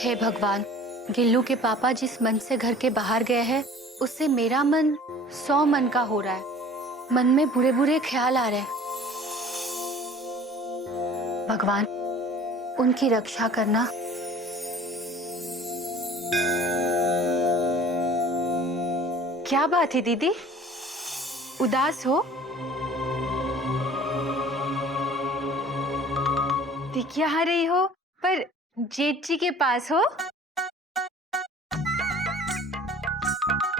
हे भगवान, गिल्लू के पापा जिस मन से घर के बाहर गए हैं उससे मेरा मन 100 मन का हो रहा है। मन में बुरे बुरे ख्याल आ रहे हैं। भगवान उनकी रक्षा करना। क्या बात है दीदी, उदास हो? दिख यहाँ रही हो पर जेठ जी के पास हो।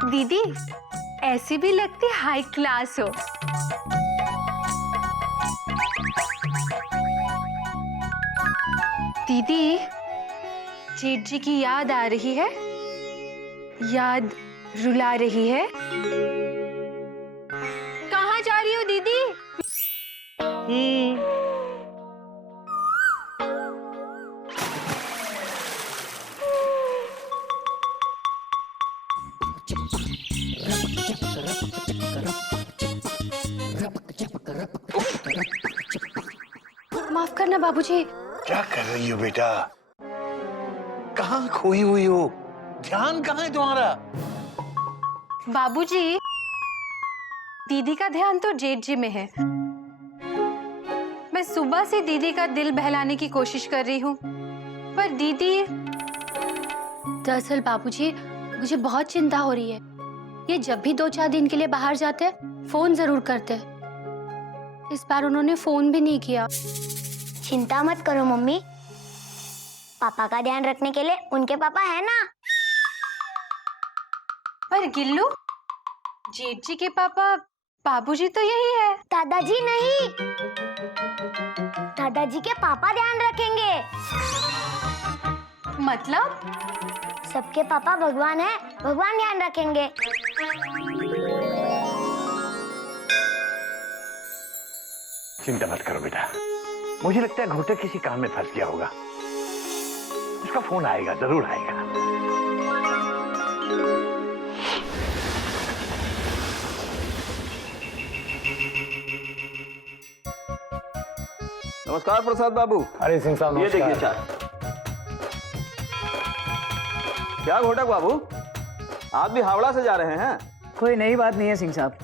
दीदी ऐसी भी लगती हाई क्लास हो। दीदी जेठ जी की याद आ रही है, याद रुला रही है। कहाँ जा रही हो दीदी? माफ करना बाबूजी। क्या कर रही हो बेटा? कहाँ खोई हुई हो? ध्यान कहाँ है तुम्हारा? बाबूजी दीदी का ध्यान तो जेठ जी में है। मैं सुबह से दीदी का दिल बहलाने की कोशिश कर रही हूँ पर दीदी। दरअसल बाबूजी मुझे बहुत चिंता हो रही है। ये जब भी 2-4 दिन के लिए बाहर जाते हैं फोन जरूर करते हैं। इस बार उन्होंने फोन भी नहीं किया। चिंता मत करो मम्मी, पापा का ध्यान रखने के लिए उनके पापा है ना। पर गिल्लू, जेठ जी के पापा बाबूजी तो यही है। दादाजी नहीं, दादाजी के पापा ध्यान रखेंगे। मतलब? सबके पापा भगवान है, भगवान ध्यान रखेंगे। चिंता मत करो बेटा, मुझे लगता है घोटे किसी काम में फंस गया होगा। उसका फोन आएगा, जरूर आएगा। नमस्कार प्रसाद बाबू। अरे सिंह साहब ये देखिए चाय। क्या घोटक बाबू, आप भी हावड़ा से जा रहे हैं? कोई नई बात नहीं है सिंह साहब,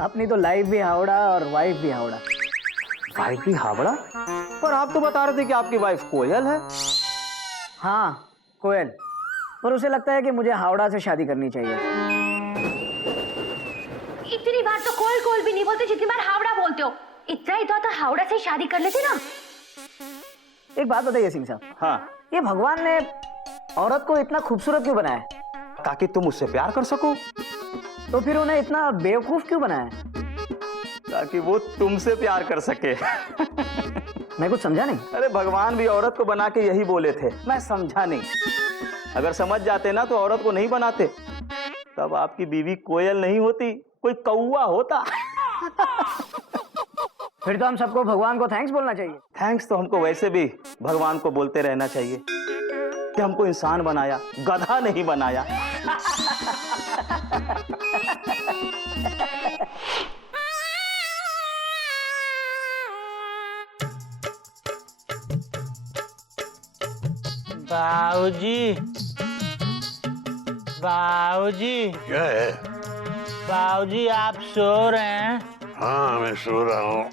अपनी तो लाइफ भी हावड़ा और वाइफ भी हावड़ा। वाइफ भी हावड़ा? पर आप तो बता रहे थे कि आपकी वाइफ कोयल है। हाँ कोयल, पर उसे लगता है कि मुझे हावड़ा से शादी करनी चाहिए। इतनी बार तो कोयल कोयल भी नहीं बोलते जितनी बार हावड़ा बोलते हो। इतना ही तो हावड़ा से शादी कर लेते ना। एक बात बताइए सिंह साहब। हाँ, ये भगवान ने औरत को इतना खूबसूरत क्यों बनाया? ताकि तुम उससे प्यार कर सको। तो फिर उन्हें इतना बेवकूफ क्यों बनाया? ताकि वो तुमसे प्यार कर सके। मैं कुछ समझा नहीं। अरे भगवान भी औरत को बना के यही बोले थे, मैं समझा नहीं। अगर समझ जाते ना तो औरत को नहीं बनाते। तब आपकी बीवी कोयल नहीं होती, कोई कौवा होता। फिर तो हम सबको भगवान को थैंक्स बोलना चाहिए। थैंक्स तो हमको वैसे भी भगवान को बोलते रहना चाहिए कि हमको इंसान बनाया, गधा नहीं बनाया। बाबूजी, बाबूजी, क्या है? बाबूजी आप सो रहे हैं? हाँ मैं सो रहा हूँ।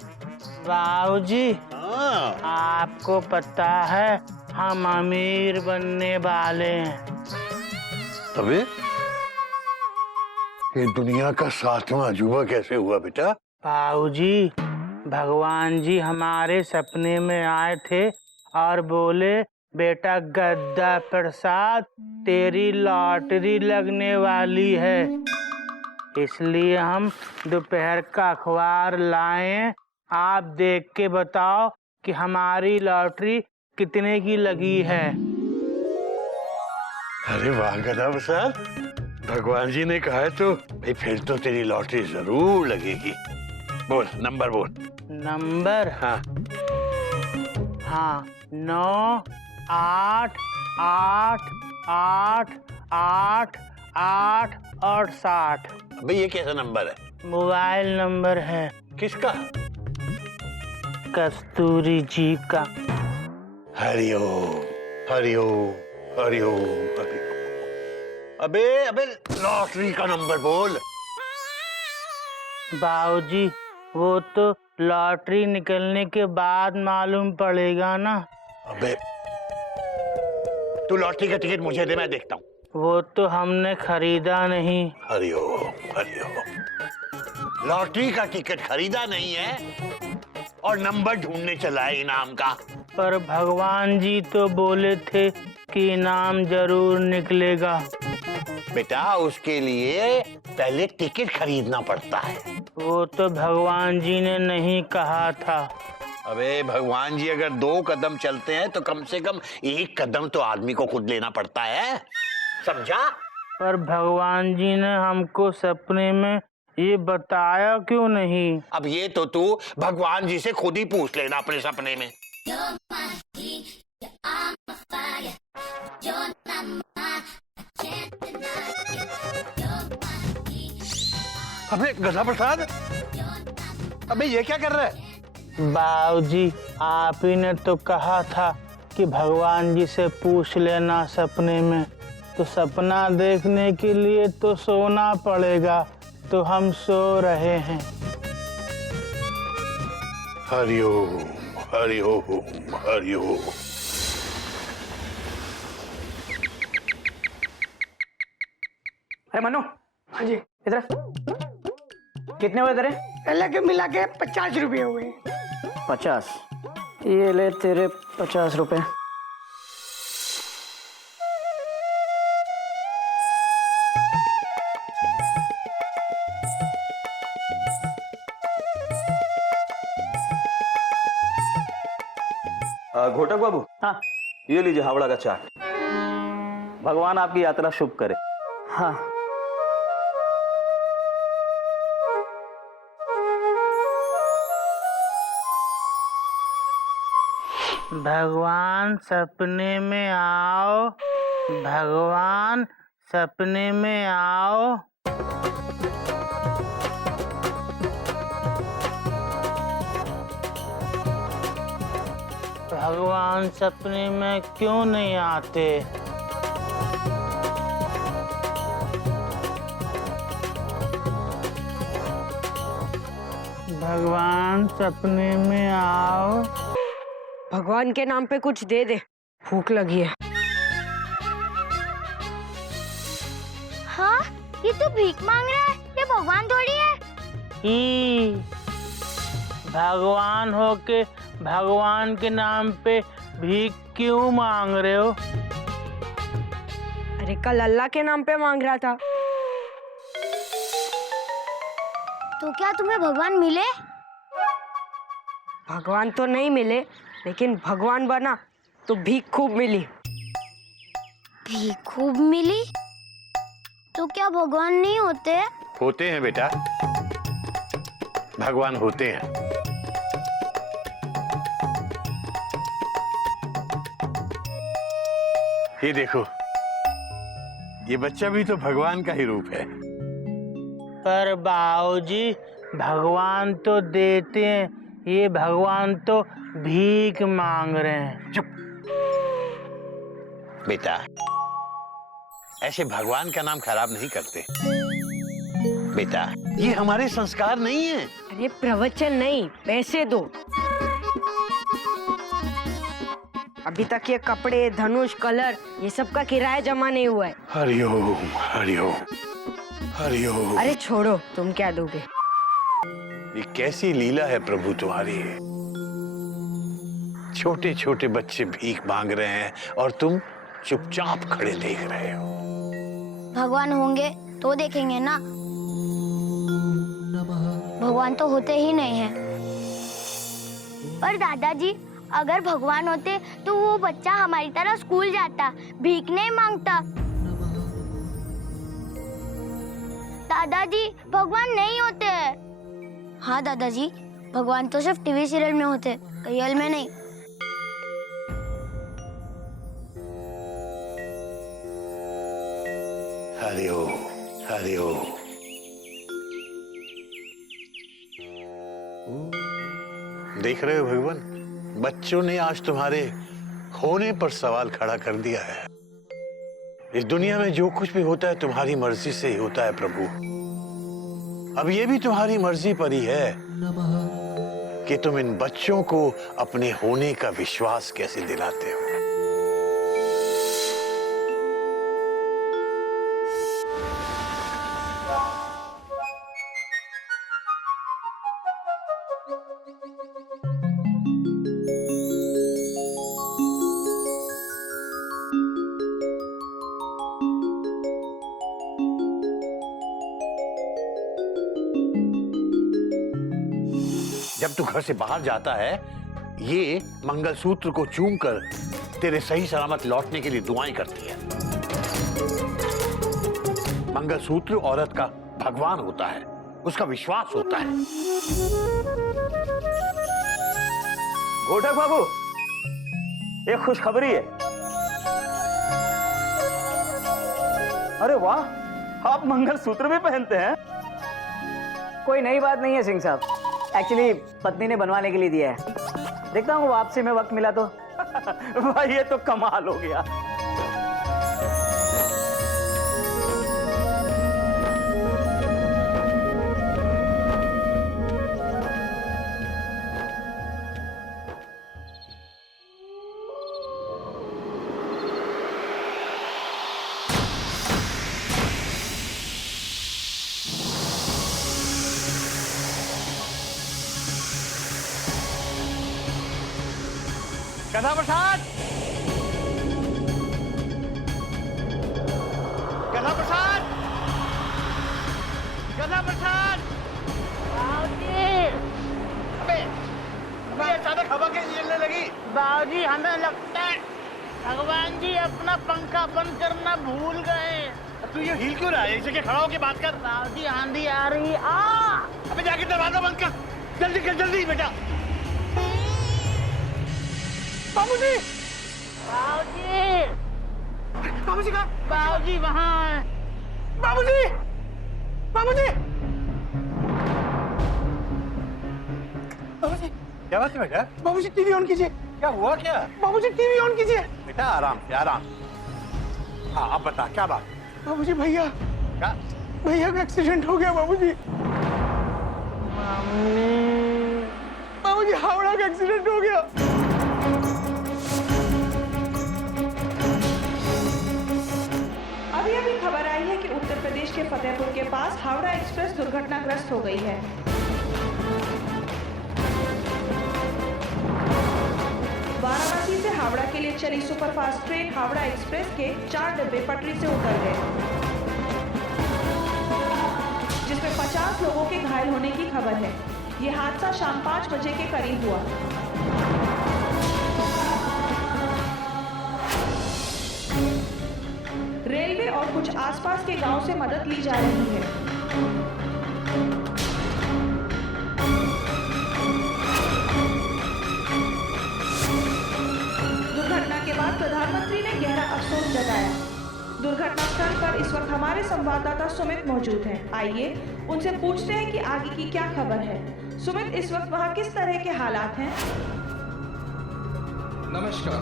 बाबूजी हाँ। आपको पता है हम अमीर बनने वाले हैं। अबे ये दुनिया का 7वां अजूबा कैसे हुआ बेटा? बाबूजी भगवान जी हमारे सपने में आए थे और बोले बेटा गद्दा प्रसाद तेरी लॉटरी लगने वाली है, इसलिए हम दोपहर का अखबार लाए। आप देख के बताओ कि हमारी लॉटरी कितने की लगी है। अरे वाह गधा प्रसाद, भगवान जी ने कहा है तो भाई फिर तो तेरी लॉटरी जरूर लगेगी। बोल नंबर बोल। नंबर? हाँ हाँ 9 8 8 8 8 8 और 60। अबे ये कैसा नंबर है? मोबाइल नंबर है। किसका? कस्तूरी जी का। हरिओम। हरिओम हरिओम हरिओम। अबे अबे लॉटरी का नंबर बोल। बाबूजी वो तो लॉटरी निकलने के बाद मालूम पड़ेगा ना। अबे तू लॉटरी का टिकट मुझे दे, मैं देखता हूँ। वो तो हमने खरीदा नहीं। हरिओम हरिओम। लॉटरी का टिकट खरीदा नहीं है और नंबर ढूंढने चला है इनाम का। पर भगवान जी तो बोले थे कि इनाम जरूर निकलेगा। बेटा उसके लिए पहले टिकट खरीदना पड़ता है। वो तो भगवान जी ने नहीं कहा था। अबे भगवान जी अगर 2 कदम चलते हैं तो कम से कम 1 कदम तो आदमी को खुद लेना पड़ता है, समझा? पर भगवान जी ने हमको सपने में ये बताया क्यों नहीं? अब ये तो तू भगवान जी से खुद ही पूछ लेना अपने सपने में। अबे गधा प्रसाद, अबे ये क्या कर रहा है? बाबूजी आप ही ने तो कहा था कि भगवान जी से पूछ लेना सपने में। तो सपना देखने के लिए तो सोना पड़ेगा, तो हम सो रहे हैं। हरिओम हरिओम हरिओम। अरे मनु, हाँ जी इधर। कितने हुए तेरे? लगे मिला के 50 रुपये हुए। 50। ये ले तेरे 50 रुपए। घोटक बाबू, हाँ ये लीजिए हावड़ा का चाट। भगवान आपकी यात्रा शुभ करे। हाँ। भगवान सपने में आओ, भगवान सपने में आओ। भगवान सपने में क्यों नहीं आते? भगवान सपने में आओ। भगवान के नाम पे कुछ दे दे, भूख लगी है। हाँ, ये तो भीख मांग रहा है, ये भगवान थोड़ी है। ई भगवान होके भगवान के नाम पे भीख क्यों मांग रहे हो? अरे कल अल्लाह के नाम पे मांग रहा था। तो क्या तुम्हें भगवान मिले? भगवान तो नहीं मिले, लेकिन भगवान बना तो भीख खूब मिली। भीख खूब मिली? तो क्या भगवान नहीं होते? होते हैं बेटा, भगवान होते हैं। ये देखो, ये बच्चा भी तो भगवान का ही रूप है। पर बाबूजी भगवान तो देते हैं, ये भगवान तो भीख मांग रहे हैं। चुप बेटा, ऐसे भगवान का नाम खराब नहीं करते बेटा, ये हमारे संस्कार नहीं है। अरे प्रवचन नहीं, पैसे दो। अभी तक ये कपड़े, धनुष, कलर, ये सब का किराया जमा नहीं हुआ है। हरिओम हरिओम हरिओम। अरे छोड़ो, तुम क्या दोगे? ये कैसी लीला है प्रभु तुम्हारी। छोटे छोटे बच्चे भीख मांग रहे हैं और तुम चुपचाप खड़े देख रहे हो। भगवान होंगे तो देखेंगे ना, भगवान तो होते ही नहीं हैं। पर दादाजी, अगर भगवान होते तो वो बच्चा हमारी तरह स्कूल जाता, भीख नहीं मांगता। दादाजी, भगवान नहीं होते। हाँ दादाजी, भगवान तो सिर्फ टीवी सीरियल में होते, रियल में नहीं। हरिओम हरिओम। देख रहे हो भगवान, बच्चों ने आज तुम्हारे होने पर सवाल खड़ा कर दिया है। इस दुनिया में जो कुछ भी होता है तुम्हारी मर्जी से ही होता है प्रभु। अब ये भी तुम्हारी मर्जी पर ही है कि तुम इन बच्चों को अपने होने का विश्वास कैसे दिलाते हो। जब तू घर से बाहर जाता है, ये मंगलसूत्र को चूमकर तेरे सही सलामत लौटने के लिए दुआएं करती है। मंगलसूत्र औरत का भगवान होता है, उसका विश्वास होता है। घोटक बाबू, एक खुशखबरी है। अरे वाह, आप मंगलसूत्र भी पहनते हैं? कोई नई बात नहीं है सिंह साहब। एक्चुअली पत्नी ने बनवाने के लिए दिया है। देखता हूँ वापसी में वक्त मिला तो। भाई ये तो कमाल हो गया। गधा प्रसाद, गधा प्रसाद, गधा प्रसाद। अबे अचानक हवा कैसी चलने लगी? बाबूजी हमें लगता है भगवान जी अपना पंखा बंद करना भूल गए। तू ये हिल क्यों रहा है? एक जगह खड़ा होके बात कर। बाबूजी आंधी आ रही। अबे जाके दरवाजा बंद कर, जल्दी कर, जल्दी बेटा। बाबूजी, बाबूजी, बाबूजी कहाँ? बाबूजी वहाँ है। बाबूजी, बाबूजी, बाबूजी, क्या बात है बेटा? बाबूजी टीवी ऑन कीजिए। क्या हुआ क्या? बाबूजी टीवी ऑन कीजिए। बेटा आराम से, आराम। हाँ अब बता क्या बात? बाबूजी भैया, क्या? भैया का एक्सीडेंट हो गया बाबूजी। बाबूजी हावड़ा का एक्सीडेंट हो गया। अभी अभी खबर आई है कि उत्तर प्रदेश के फतेहपुर के पास हावड़ा एक्सप्रेस दुर्घटनाग्रस्त हो गई है। वाराणसी से हावड़ा के लिए चली सुपरफास्ट ट्रेन हावड़ा एक्सप्रेस के 4 डिब्बे पटरी से उतर गए, जिसमें 50 लोगों के घायल होने की खबर है। ये हादसा शाम 5 बजे के करीब हुआ। रेलवे और कुछ आसपास के गांव से मदद ली जा रही है। दुर्घटना के बाद प्रधानमंत्री ने गहरा अफसोस जताया। दुर्घटना स्थल पर इस वक्त हमारे संवाददाता सुमित मौजूद हैं। आइए उनसे पूछते हैं कि आगे की क्या खबर है। सुमित, इस वक्त वहाँ किस तरह के हालात हैं? नमस्कार।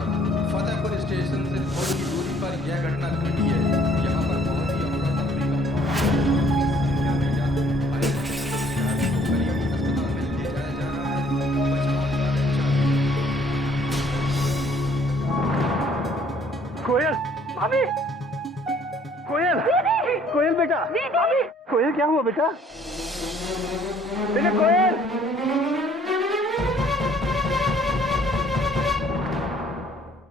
फतेहपुर स्टेशन से थोड़ी ही दूरी पर यह घटना घटी है। यहाँ पर बहुत ही अफरा-तफरी का माहौल है। करीब अस्पताल में ले जाया जा रहा है। बचाव कार्य जारी है। कोयल, भाभी, कोयल, कोयल बेटा, कोयल क्या हुआ बेटा? बेटा कोयल।